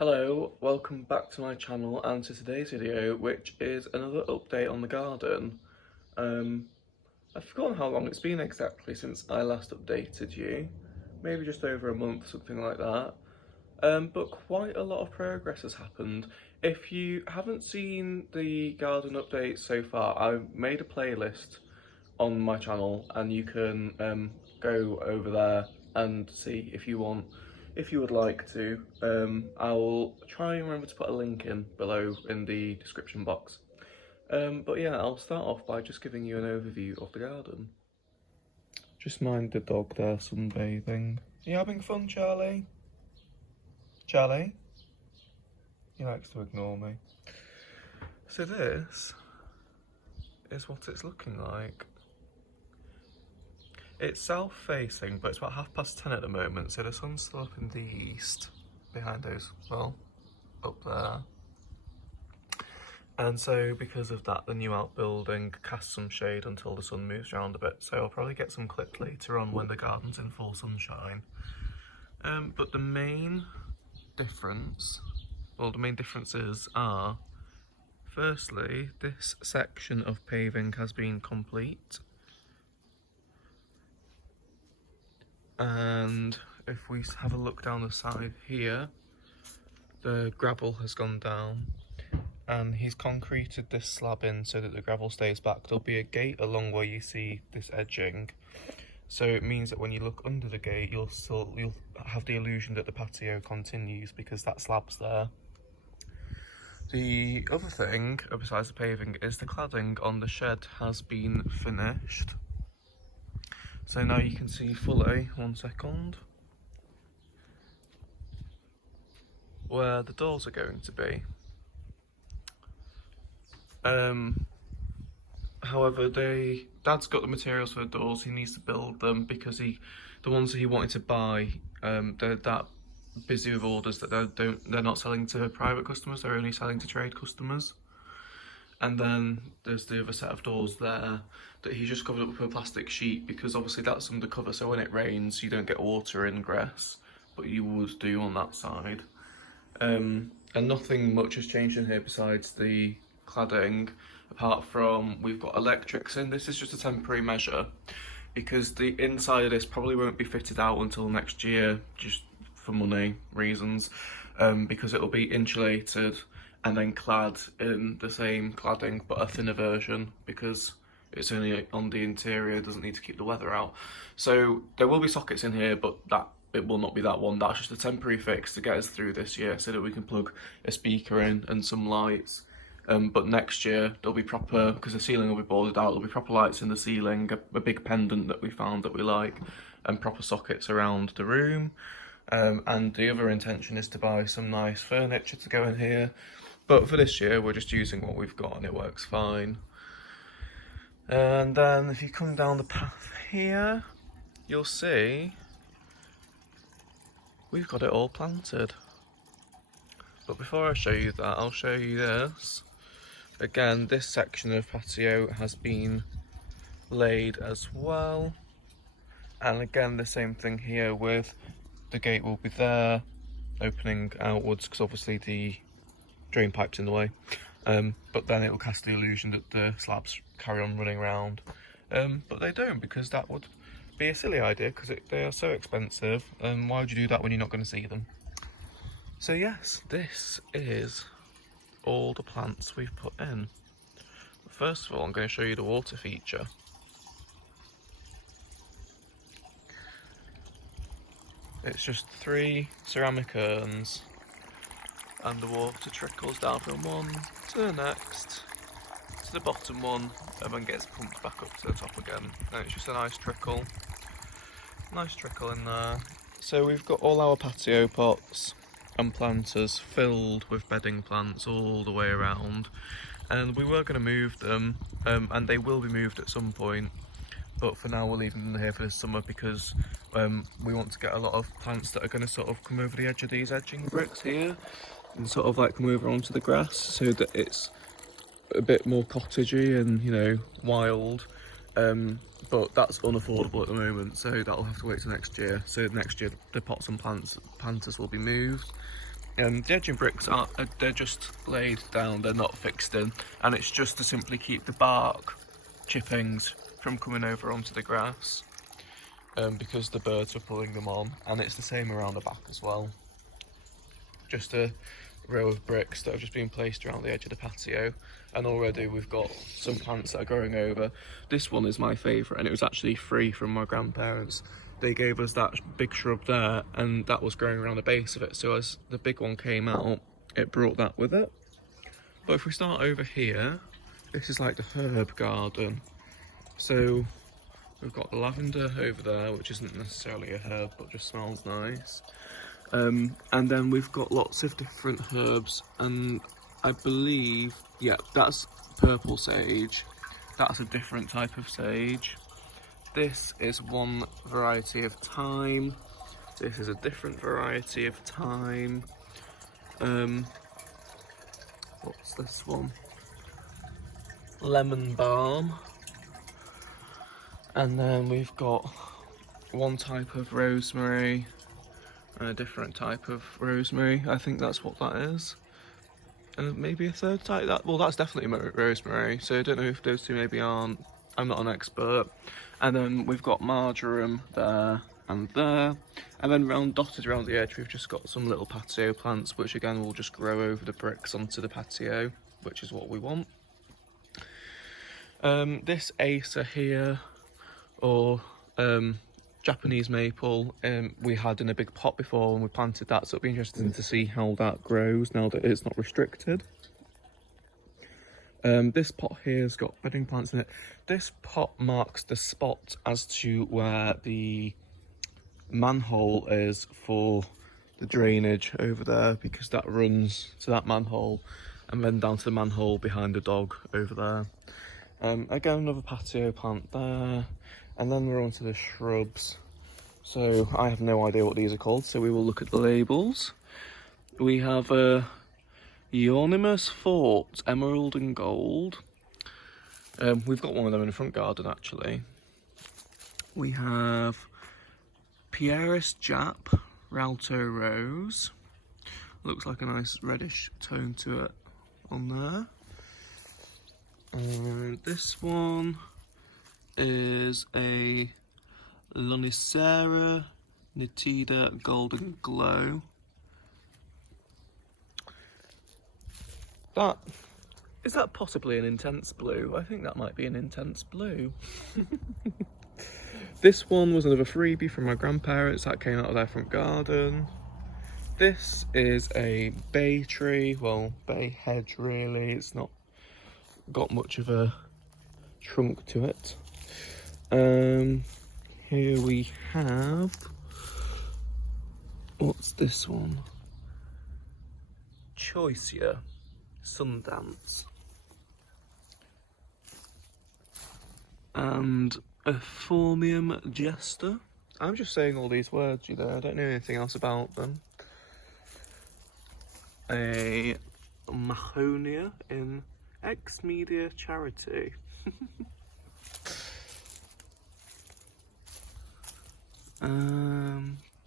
Hello, welcome back to my channel and to today's video, which is another update on the garden. I've forgotten how long it's been exactly since I last updated you, maybe just over a month, something like that. But quite a lot of progress has happened. If you haven't seen the garden updates so far, I've made a playlist on my channel and you can go over there and see if you want. If you would like to, I'll try and remember to put a link in below in the description box. But yeah, I'll start off by just giving you an overview of the garden. Just mind the dog there sunbathing. Are you having fun, Charlie? Charlie? He likes to ignore me. So this is what it's looking like. It's south-facing, but it's about 10:30 at the moment, so the sun's still up in the east, behind those, well, up there. And so because of that, the new outbuilding casts some shade until the sun moves around a bit, so I'll probably get some clips later on when the garden's in full sunshine. But the main differences are, firstly, this section of paving has been complete. And if we have a look down the side here, the gravel has gone down and he's concreted this slab in so that the gravel stays back. There'll be a gate along where you see this edging, so it means that when you look under the gate you'll have the illusion that the patio continues because that slab's there. The other thing, besides the paving, is the cladding on the shed has been finished. So now you can see fully, one second, where the doors are going to be. However, Dad's got the materials for the doors. He needs to build them because the ones that he wanted to buy, they're that busy with orders that they're not selling to private customers. They're only selling to trade customers. And then there's the other set of doors there that he's just covered up with a plastic sheet because obviously that's undercover, so when it rains you don't get water ingress, but you would do on that side. And nothing much has changed in here besides the cladding, apart from we've got electrics in. This is just a temporary measure because the inside of this probably won't be fitted out until next year, just for money reasons, because it'll be insulated and then clad in the same cladding but a thinner version because it's only on the interior, it doesn't need to keep the weather out. So there will be sockets in here, but it will not be that one. That's just a temporary fix to get us through this year so that we can plug a speaker in and some lights. But next year there'll be proper, because the ceiling will be boarded out, there'll be proper lights in the ceiling, a big pendant that we found that we like, and proper sockets around the room. And the other intention is to buy some nice furniture to go in here. But for this year, we're just using what we've got and it works fine. And then if you come down the path here, you'll see we've got it all planted. But before I show you that, I'll show you this. Again, this section of patio has been laid as well. And again, the same thing here with the gate will be there, opening outwards because obviously the drain pipe's in the way, but then it'll cast the illusion that the slabs carry on running around, but they don't, because that would be a silly idea because they are so expensive, and why would you do that when you're not going to see them? So yes, this is all the plants we've put in. First of all, I'm going to show you the water feature. It's just 3 ceramic urns, and the water trickles down from one to the next, to the bottom one, and then gets pumped back up to the top again. And it's just a nice trickle in there. So we've got all our patio pots and planters filled with bedding plants all the way around, and we were going to move them, and they will be moved at some point. But for now we're leaving them here for the summer because we want to get a lot of plants that are going to sort of come over the edge of these edging bricks here and sort of like come over onto the grass so that it's a bit more cottagey and, you know, wild. But that's unaffordable at the moment, so that'll have to wait till next year. So next year the pots and planters will be moved. The edging bricks are they're just laid down, they're not fixed in, and it's just to simply keep the bark chippings from coming over onto the grass, because the birds are pulling them on, and it's the same around the back as well. Just a row of bricks that have just been placed around the edge of the patio, and already we've got some plants that are growing over. This one is my favourite, and it was actually free from my grandparents. They gave us that big shrub there, and that was growing around the base of it, so as the big one came out, it brought that with it. But if we start over here, this is like the herb garden. So we've got the lavender over there, which isn't necessarily a herb but just smells nice. And then we've got lots of different herbs, and I believe, yeah, that's purple sage. That's a different type of sage. This is one variety of thyme. This is a different variety of thyme. What's this one? Lemon balm. And then we've got one type of rosemary and a different type of rosemary. I think that's what that is. And maybe a third type. Well, that's definitely rosemary. So I don't know if those two maybe aren't. I'm not an expert. And then we've got marjoram there and there. And then dotted around the edge, we've just got some little patio plants, which again will just grow over the bricks onto the patio, which is what we want. This acer here, or Japanese maple, we had in a big pot before when we planted that, so it'll be interesting to see how that grows now that it's not restricted. This pot here has got bedding plants in it. This pot marks the spot as to where the manhole is for the drainage over there, because that runs to that manhole and then down to the manhole behind the dog over there. Again, another patio plant there, and then we're on to the shrubs. So I have no idea what these are called, so we will look at the labels. We have a Euonymus Fort, emerald and gold. We've got one of them in the front garden actually. We have Pieris Jap, Ralto Rose. Looks like a nice reddish tone to it on there. And this one is a Lonicera Nitida Golden Glow. Is that possibly an intense blue? I think that might be an intense blue. This one was another freebie from my grandparents that came out of their front garden. This is a bay tree, well, bay hedge really. It's not got much of a trunk to it. Here we have, what's this one? Choicea Sundance. And a Formium Jester. I'm just saying all these words, you know, I don't know anything else about them. A Mahonia in Ex Media Charity.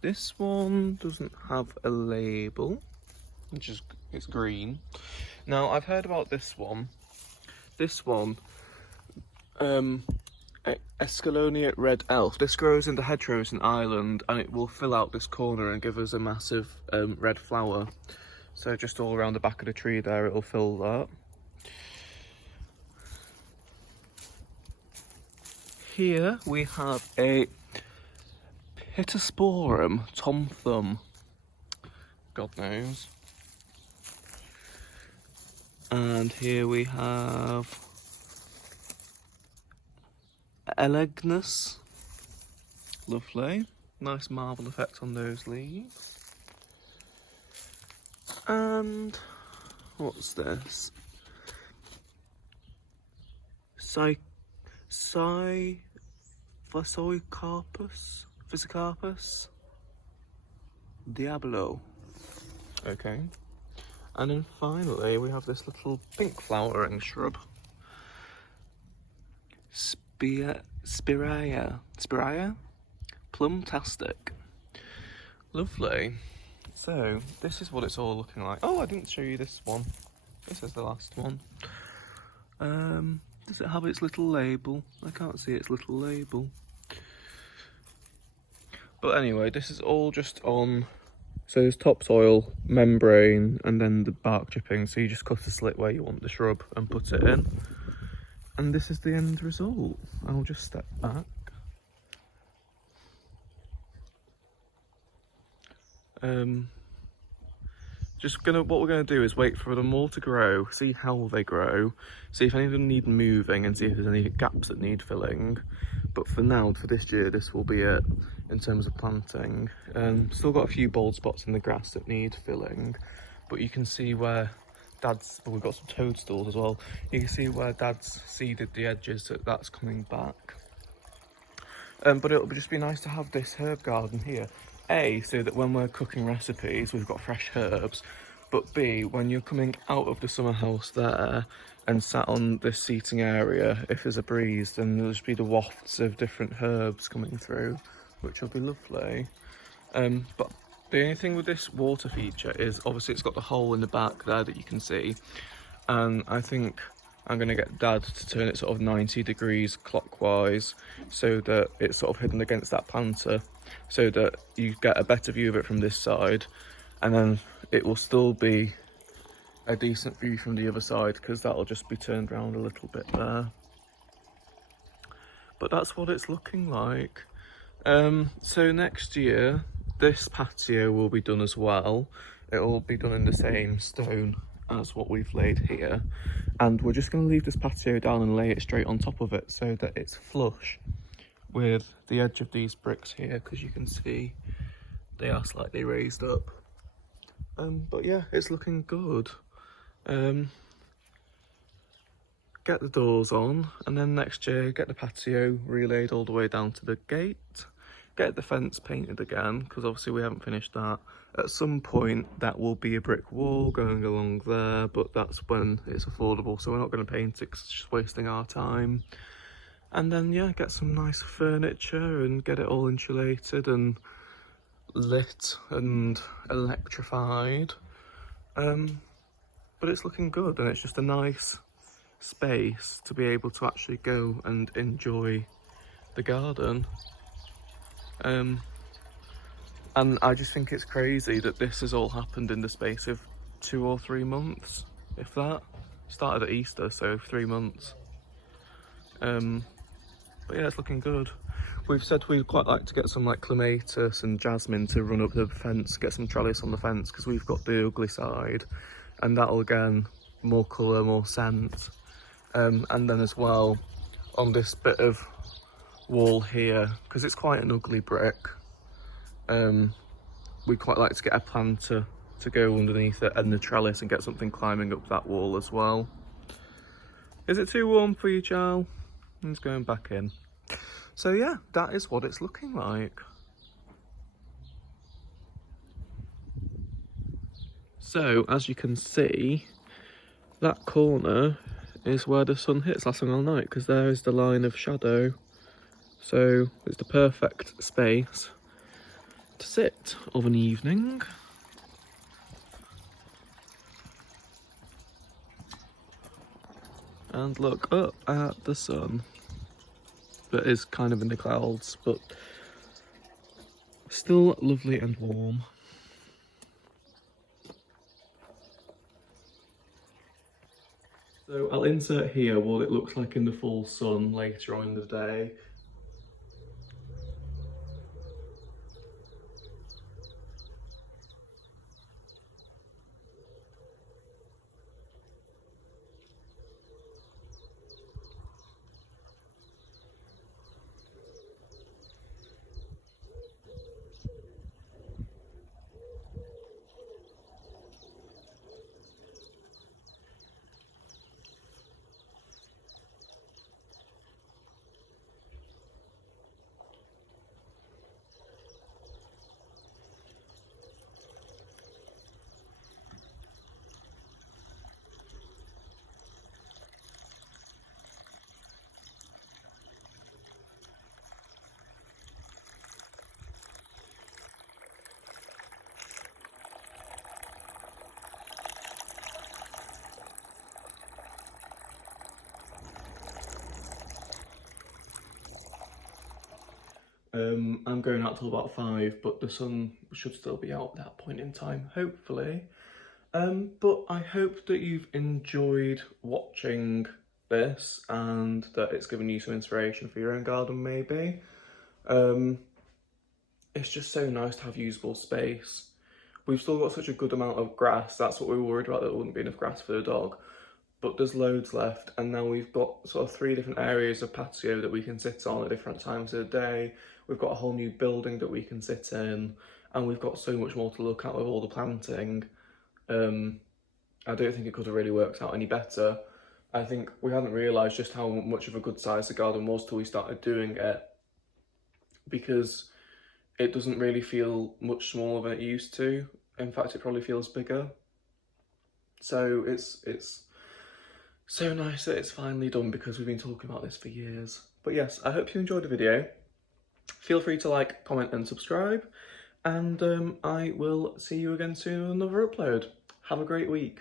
This one doesn't have a label, which is, it's green. Now I've heard about this one. This one, Echeveria Red Elf. This grows in the hedgerows in Ireland, and it will fill out this corner and give us a massive red flower. So just all around the back of the tree there, it'll fill that. Here we have a Pittosporum Tom Thumb. God knows. And here we have Elegnus. Lovely. Nice marble effect on those leaves. And what's this? Carpus? Carpus? Diablo. Okay. And then finally we have this little pink flowering shrub. Spirea? Plumtastic. Lovely. So this is what it's all looking like. Oh, I didn't show you this one. This is the last one. Does it have its little label? I can't see its little label. But anyway, this is all just on, so there's topsoil, membrane, and then the bark chipping. So you just cut a slit where you want the shrub and put it in. And this is the end result. I'll just step back. What we're gonna do is wait for them all to grow, see how they grow, see if any of them need moving, and see if there's any gaps that need filling. But for now, for this year, this will be it in terms of planting. Still got a few bald spots in the grass that need filling, but you can see where we've got some toadstools as well. You can see where Dad's seeded the edges, that's coming back. But it'll just be nice to have this herb garden here. A, so that when we're cooking recipes, we've got fresh herbs. But B, when you're coming out of the summer house there and sat on this seating area, if there's a breeze, then there'll just be the wafts of different herbs coming through, which will be lovely. But the only thing with this water feature is obviously it's got the hole in the back there that you can see. And I think I'm going to get Dad to turn it sort of 90 degrees clockwise so that it's sort of hidden against that planter, so that you get a better view of it from this side, and then it will still be a decent view from the other side because that'll just be turned around a little bit there. But that's what it's looking like. So next year this patio will be done as well. It will be done in the same stone as what we've laid here, and we're just going to leave this patio down and lay it straight on top of it so that it's flush with the edge of these bricks here, because you can see they are slightly raised up. But yeah, it's looking good. Get the doors on, and then next year get the patio relayed all the way down to the gate, get the fence painted again, because obviously we haven't finished that. At some point that will be a brick wall going along there, but that's when it's affordable, so we're not going to paint it 'cause it's just wasting our time. And then yeah, get some nice furniture and get it all insulated and lit and electrified. But it's looking good, and it's just a nice space to be able to actually go and enjoy the garden. And I just think it's crazy that this has all happened in the space of 2 or 3 months, if that. Started at Easter, so 3 months. But yeah, it's looking good. We've said we'd quite like to get some like clematis and jasmine to run up the fence, get some trellis on the fence, because we've got the ugly side, and that'll again, more colour, more scent. And then as well, on this bit of wall here, because it's quite an ugly brick, we'd quite like to get a planter to go underneath it and the trellis and get something climbing up that wall as well. Is it too warm for you, Charles? It's going back in. So yeah, that is what it's looking like. So as you can see, that corner is where the sun hits last thing all night, because there is the line of shadow. So it's the perfect space to sit of an evening. And look up at the sun. That is kind of in the clouds, but still lovely and warm. So I'll insert here what it looks like in the full sun later on in the day. I'm going out till about 5, but the sun should still be out at that point in time, hopefully. But I hope that you've enjoyed watching this and that it's given you some inspiration for your own garden maybe. It's just so nice to have usable space. We've still got such a good amount of grass. That's what we were worried about, that there wouldn't be enough grass for the dog. But there's loads left, and now we've got sort of 3 different areas of patio that we can sit on at different times of the day. We've got a whole new building that we can sit in, and we've got so much more to look at with all the planting. I don't think it could have really worked out any better. I think we hadn't realised just how much of a good size the garden was till we started doing it, because it doesn't really feel much smaller than it used to. In fact, it probably feels bigger. So it's so nice that it's finally done, because we've been talking about this for years. But yes, I hope you enjoyed the video. Feel free to like, comment and subscribe. And I will see you again soon with another upload. Have a great week.